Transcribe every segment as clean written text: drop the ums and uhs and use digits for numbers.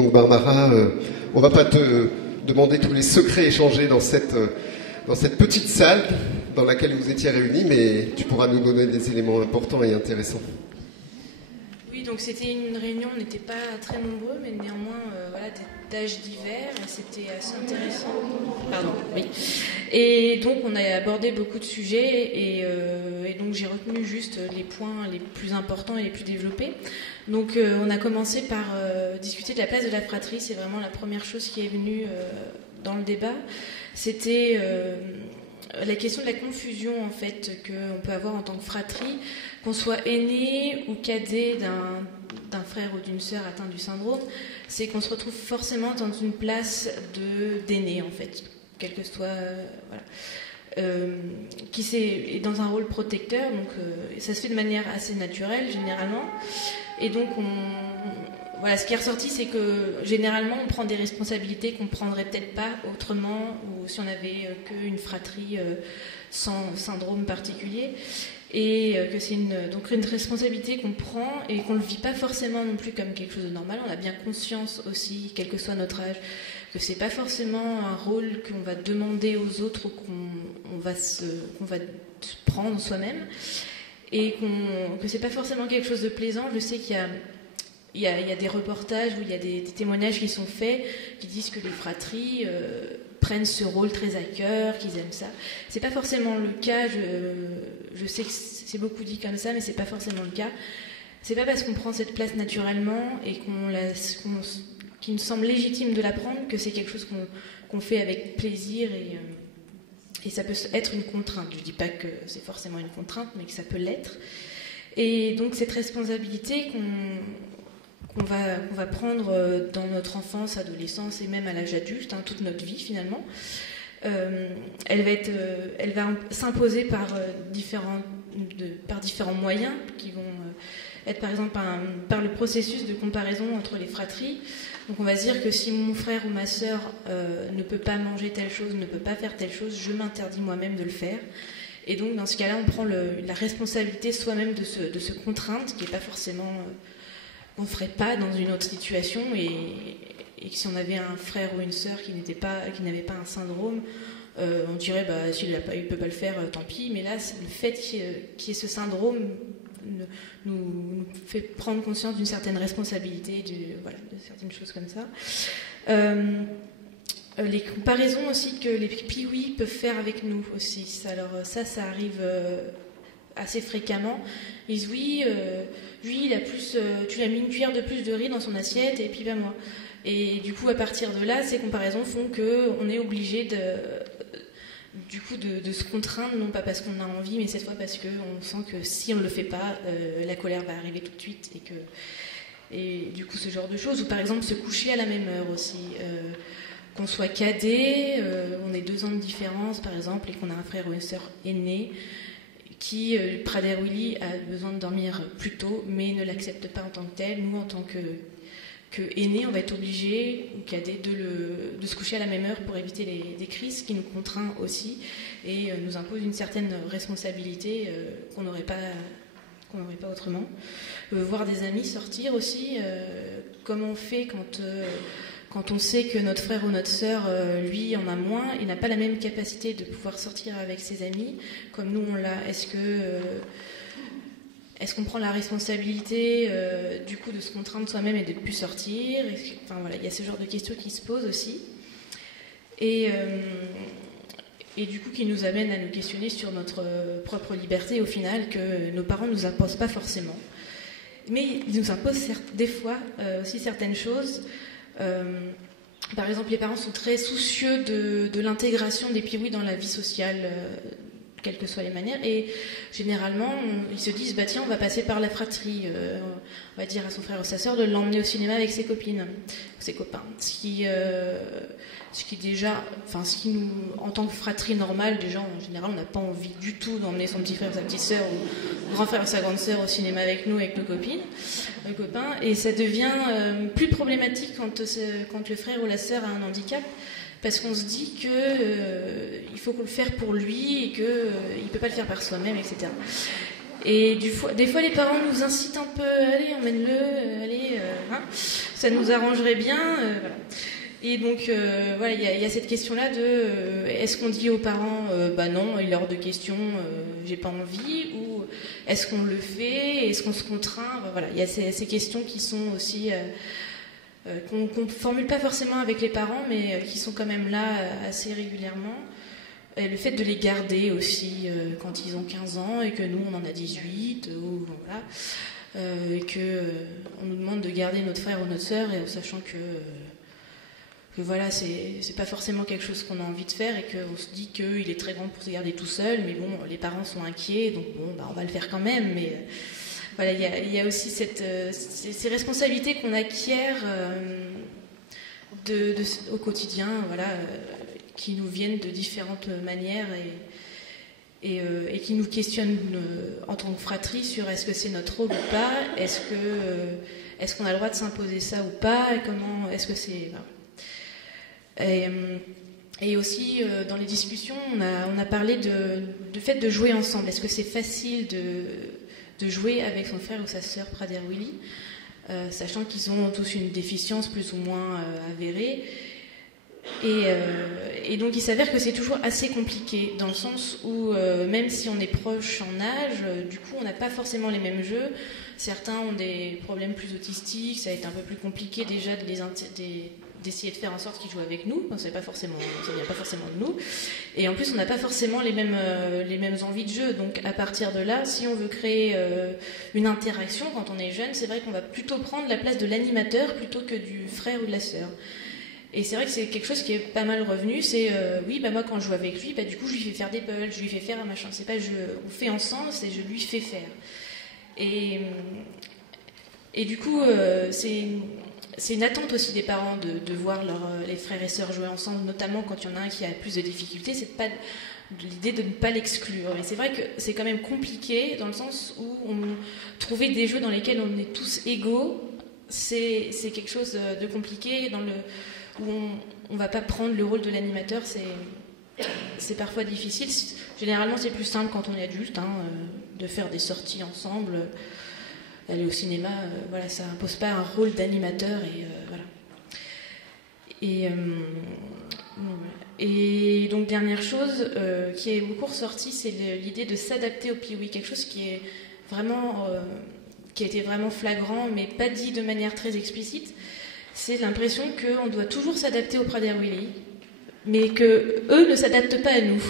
Donc Barbara, on va pas te demander tous les secrets échangés dans cette petite salle dans laquelle vous étiez réunis, mais tu pourras nous donner des éléments importants et intéressants. Oui, donc c'était une réunion, on n'était pas très nombreux, mais néanmoins voilà, d'âges divers, et c'était assez intéressant. Pardon, oui. Et donc on a abordé beaucoup de sujets, et donc j'ai retenu juste les points les plus importants et les plus développés. Donc on a commencé par discuter de la place de la fratrie, c'est vraiment la première chose qui est venue dans le débat. C'était la question de la confusion en fait qu'on peut avoir en tant que fratrie, qu'on soit aîné ou cadet d'un frère ou d'une sœur atteint du syndrome, c'est qu'on se retrouve forcément dans une place d'aîné en fait, quel que soit voilà, qui est dans un rôle protecteur, donc ça se fait de manière assez naturelle généralement, et donc voilà, ce qui est ressorti, c'est que généralement on prend des responsabilités qu'on ne prendrait peut-être pas autrement, ou si on avait qu'une fratrie sans syndrome particulier, et que c'est donc une responsabilité qu'on prend et qu'on ne le vit pas forcément non plus comme quelque chose de normal. On a bien conscience aussi, quel que soit notre âge, que c'est pas forcément un rôle qu'on va demander aux autres ou qu'on va se prendre soi-même, et que c'est pas forcément quelque chose de plaisant. Je sais qu'il y a des reportages où il y a des témoignages qui sont faits qui disent que les fratries prennent ce rôle très à cœur, qu'ils aiment ça. C'est pas forcément le cas, je sais que c'est beaucoup dit comme ça, mais c'est pas forcément le cas. C'est pas parce qu'on prend cette place naturellement et qu'il nous semble légitime de la prendre que c'est quelque chose qu'on fait avec plaisir, et ça peut être une contrainte. Je dis pas que c'est forcément une contrainte, mais que ça peut l'être. Et donc cette responsabilité qu'on va prendre dans notre enfance, adolescence et même à l'âge adulte, toute notre vie finalement, elle va s'imposer par différents moyens qui vont être par exemple par le processus de comparaison entre les fratries. Donc on va se dire que si mon frère ou ma sœur ne peut pas manger telle chose, ne peut pas faire telle chose, je m'interdis moi-même de le faire. Et donc dans ce cas-là, on prend la responsabilité soi-même de se contraindre, ce qui n'est pas forcément qu'on ne ferait pas dans une autre situation, et que si on avait un frère ou une sœur qui n'avait pas un syndrome, on dirait s'il ne peut pas le faire, tant pis. Mais là, le fait qu'il y ait ce syndrome nous fait prendre conscience d'une certaine responsabilité, de certaines choses comme ça. Les comparaisons aussi que les piouis peuvent faire avec nous aussi. Alors ça arrive assez fréquemment. Ils disent oui, lui tu lui as mis une cuillère de plus de riz dans son assiette, et puis moi. Et du coup, à partir de là, ces comparaisons font qu'on est obligé de se contraindre, non pas parce qu'on a envie, mais cette fois parce qu'on sent que si on ne le fait pas, la colère va arriver tout de suite, et du coup ce genre de choses. Ou par exemple se coucher à la même heure aussi, qu'on soit cadet, on ait 2 ans de différence par exemple, et qu'on a un frère ou une sœur aîné qui, Prader-Willi, a besoin de dormir plus tôt, mais ne l'accepte pas en tant que tel. Nous, en tant que aîné, on va être obligé, ou cadet, de se coucher à la même heure pour éviter des crises, qui nous contraint aussi et nous impose une certaine responsabilité qu'on n'aurait pas autrement. Voir des amis sortir aussi, comment on fait quand on sait que notre frère ou notre sœur, lui, en a moins, il n'a pas la même capacité de pouvoir sortir avec ses amis comme nous on l'a. Est-ce qu'on prend la responsabilité du coup de se contraindre soi-même et de ne plus sortir? Enfin voilà, il y a ce genre de questions qui se posent aussi. Et du coup qui nous amène à nous questionner sur notre propre liberté au final, que nos parents ne nous imposent pas forcément. Mais ils nous imposent des fois aussi certaines choses. Par exemple, les parents sont très soucieux de l'intégration des piouis dans la vie sociale, quelles que soient les manières, et généralement ils se disent tiens, on va passer par la fratrie, on va dire à son frère ou sa sœur de l'emmener au cinéma avec ses copines ou ses copains, ce qui nous, en tant que fratrie normale, déjà en général on n'a pas envie du tout d'emmener son petit frère ou sa petite sœur ou grand frère ou sa grande sœur au cinéma avec nous, avec nos copines, nos copains, et ça devient plus problématique quand le frère ou la sœur a un handicap, parce qu'on se dit qu'il faut le faire pour lui et qu'il ne peut pas le faire par soi-même, etc. Et des fois, les parents nous incitent un peu, allez, emmène-le, allez, hein, ça nous arrangerait bien. Voilà. Et donc, voilà, il y a cette question-là de est-ce qu'on dit aux parents, bah non, il est hors de question, j'ai pas envie, ou est-ce qu'on le fait, est-ce qu'on se contraint, voilà, il y a ces questions qui sont aussi qu'on formule pas forcément avec les parents, mais qui sont quand même là assez régulièrement. Et le fait de les garder aussi quand ils ont 15 ans et que nous on en a 18 ou voilà, et que on nous demande de garder notre frère ou notre sœur, sachant que voilà, c'est pas forcément quelque chose qu'on a envie de faire et qu'on se dit qu'il est très grand pour se garder tout seul, mais bon, les parents sont inquiets, donc bon, bah, on va le faire quand même. Mais voilà, il y a aussi ces responsabilités qu'on acquiert au quotidien, voilà, qui nous viennent de différentes manières et qui nous questionnent en tant que fratrie sur est-ce que c'est notre rôle ou pas, est-ce qu'on a le droit de s'imposer ça ou pas, et comment est-ce que c'est... Voilà. Et aussi, dans les discussions, on a parlé du fait de jouer ensemble. Est-ce que c'est facile de jouer avec son frère ou sa sœur Prader-Willi, sachant qu'ils ont tous une déficience plus ou moins avérée. Et donc, il s'avère que c'est toujours assez compliqué, dans le sens où, même si on est proche en âge, du coup, on n'a pas forcément les mêmes jeux. Certains ont des problèmes plus autistiques, ça va être un peu plus compliqué déjà d'essayer de faire en sorte qu'ils jouent avec nous. Ça vient pas forcément de nous. Et en plus, on n'a pas forcément les mêmes envies de jeu. Donc, à partir de là, si on veut créer une interaction quand on est jeune, c'est vrai qu'on va plutôt prendre la place de l'animateur plutôt que du frère ou de la sœur. Et c'est vrai que c'est quelque chose qui est pas mal revenu. C'est oui, bah moi quand je joue avec lui, bah du coup je lui fais faire des puzzles, je lui fais faire un machin. C'est pas on fait ensemble, c'est je lui fais faire. Et du coup, c'est une attente aussi des parents de voir les frères et sœurs jouer ensemble, notamment quand il y en a un qui a plus de difficultés. C'est pas l'idée de ne pas l'exclure. Et c'est vrai que c'est quand même compliqué dans le sens où trouver des jeux dans lesquels on est tous égaux, c'est quelque chose de compliqué où on va pas prendre le rôle de l'animateur. C'est parfois difficile. Généralement, c'est plus simple quand on est adulte, hein, de faire des sorties ensemble. Aller au cinéma, voilà, ça impose pas un rôle d'animateur et voilà. Et donc dernière chose qui est beaucoup ressortie, c'est l'idée de s'adapter au Pee-wee, quelque chose qui est vraiment qui a été vraiment flagrant, mais pas dit de manière très explicite. C'est l'impression qu'on doit toujours s'adapter au Prader-Willi, mais que eux ne s'adaptent pas à nous.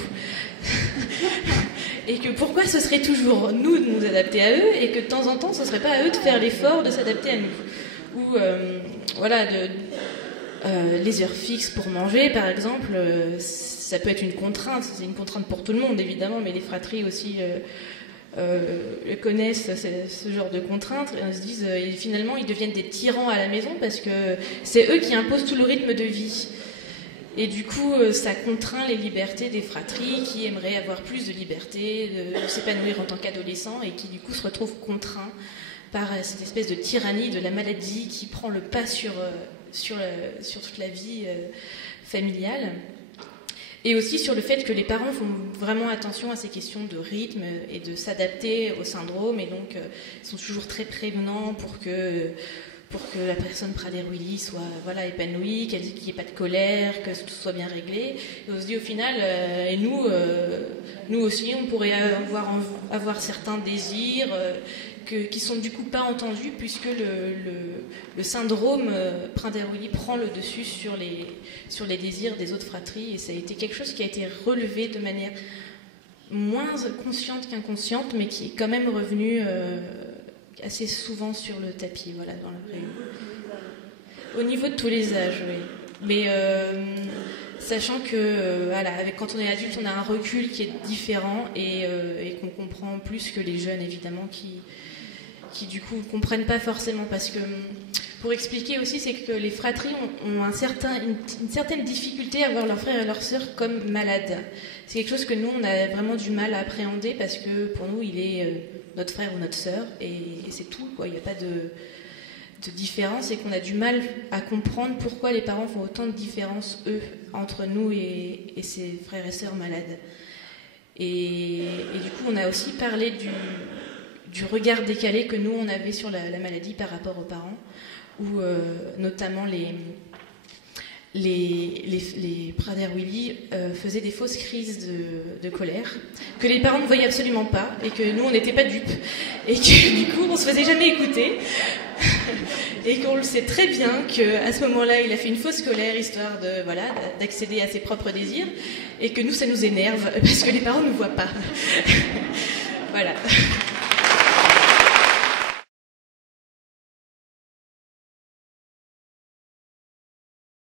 Et que pourquoi ce serait toujours nous de nous adapter à eux et que de temps en temps ce serait pas à eux de faire l'effort de s'adapter à nous. Ou voilà, les heures fixes pour manger par exemple, ça peut être une contrainte, c'est une contrainte pour tout le monde évidemment, mais les fratries aussi connaissent ce genre de contraintes et se disent finalement ils deviennent des tyrans à la maison parce que c'est eux qui imposent tout le rythme de vie. Et du coup, ça contraint les libertés des fratries qui aimeraient avoir plus de liberté, de s'épanouir en tant qu'adolescents et qui du coup se retrouvent contraints par cette espèce de tyrannie de la maladie qui prend le pas sur toute la vie familiale. Et aussi sur le fait que les parents font vraiment attention à ces questions de rythme et de s'adapter au syndrome et donc sont toujours très prévenants pour que la personne Prader-Willi soit épanouie, qu'il n'y ait pas de colère, que tout soit bien réglé. Et on se dit au final, et nous aussi, on pourrait avoir certains désirs qui sont du coup pas entendus puisque le syndrome Prader-Willi prend le dessus sur les désirs des autres fratries. Et ça a été quelque chose qui a été relevé de manière moins consciente qu'inconsciente, mais qui est quand même revenu... assez souvent sur le tapis, voilà, dans la réunion. Au niveau de tous les âges, oui. Mais sachant que, voilà, quand on est adulte, on a un recul qui est différent et qu'on comprend plus que les jeunes, évidemment, qui du coup comprennent pas forcément, parce que pour expliquer aussi, c'est que les fratries ont une certaine difficulté à voir leurs frères et leurs sœurs comme malades. C'est quelque chose que nous, on a vraiment du mal à appréhender parce que pour nous, il est notre frère ou notre sœur et c'est tout, quoi. Il n'y a pas de différence et qu'on a du mal à comprendre pourquoi les parents font autant de différence, eux, entre nous et ses frères et sœurs malades. Et du coup, on a aussi parlé du regard décalé que nous on avait sur la maladie par rapport aux parents, où notamment les Prader-Willi faisaient des fausses crises de colère que les parents ne voyaient absolument pas et que nous on n'était pas dupes et que du coup on se faisait jamais écouter et qu'on le sait très bien qu'à ce moment-là il a fait une fausse colère histoire d'accéder à ses propres désirs et que nous ça nous énerve parce que les parents ne nous voient pas. Voilà.